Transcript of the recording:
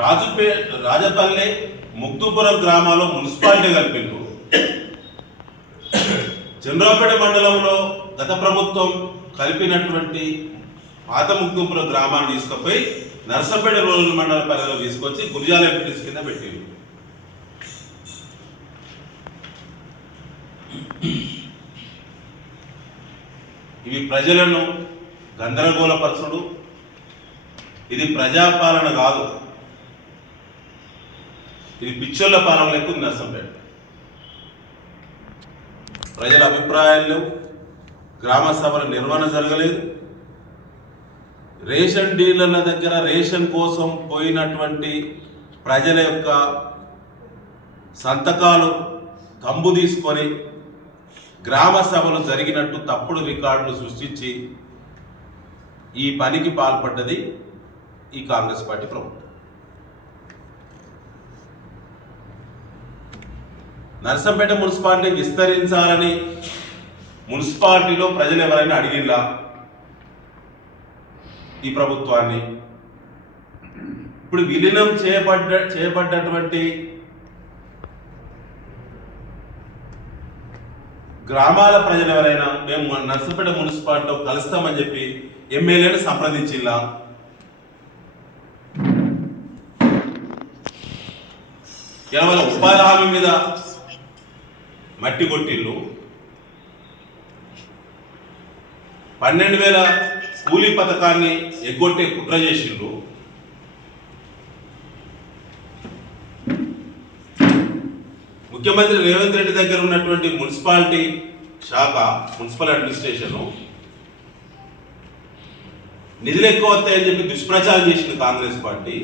రాజపల్లె ముక్తుపురం గ్రామాల్లో మున్సిపాలిటీ కల్పిండు. చంద్రాపేట మండలంలో గత ప్రభుత్వం కలిపినటువంటి పాత ముక్తుపురం గ్రామాన్ని తీసుకుపోయి నర్సంపేట రూరల్ మండల పరిధిలో తీసుకొచ్చి గురిజాల ఎంపీటీస్ కింద పెట్టిండు. ఇవి ప్రజలను గందరగోళపరచుడు. ఇది ప్రజాపాలన కాదు, ఇది పిచ్చోళ్ళ పాలన లెక్క ఉంది. నర్సంపేట ప్రజల అభిప్రాయాలు లేవు, గ్రామ సభల నిర్వహణ జరగలేదు. రేషన్ డీలర్ల దగ్గర రేషన్ కోసం పోయినటువంటి ప్రజల యొక్క సంతకాలు తంబు తీసుకొని గ్రామ సభలు జరిగినట్టు తప్పుడు రికార్డులు సృష్టించి ఈ పనికి పాల్పడ్డది ఈ కాంగ్రెస్ పార్టీ ప్రభుత్వం. నర్సంపేట మున్సిపాలిటీ విస్తరించాలని మున్సిపాలిటీలో ప్రజలు ఎవరైనా అడిగిల్లా ఈ ప్రభుత్వాన్ని? ఇప్పుడు విలీనం చేయబడ్డటువంటి గ్రామాల ప్రజలు ఎవరైనా మేము నర్సంపేట మున్సిపాలిటీలో కలుస్తామని చెప్పి ఎమ్మెల్యేని సంప్రదించిల్లా? కేవలం ఉపాధి హామీ మీద మట్టి కొట్టిళ్ళు, 12,000 కూలీ పథకాన్ని ఎగ్గొట్టే కుట్ర చేసిండ్రు. ముఖ్యమంత్రి రేవంత్ రెడ్డి దగ్గర ఉన్నటువంటి మున్సిపాలిటీ శాఖ, మున్సిపల్ అడ్మినిస్ట్రేషన్ నిధులు ఎక్కువ వస్తాయని చెప్పి దుష్ప్రచారం చేసింది కాంగ్రెస్ పార్టీ.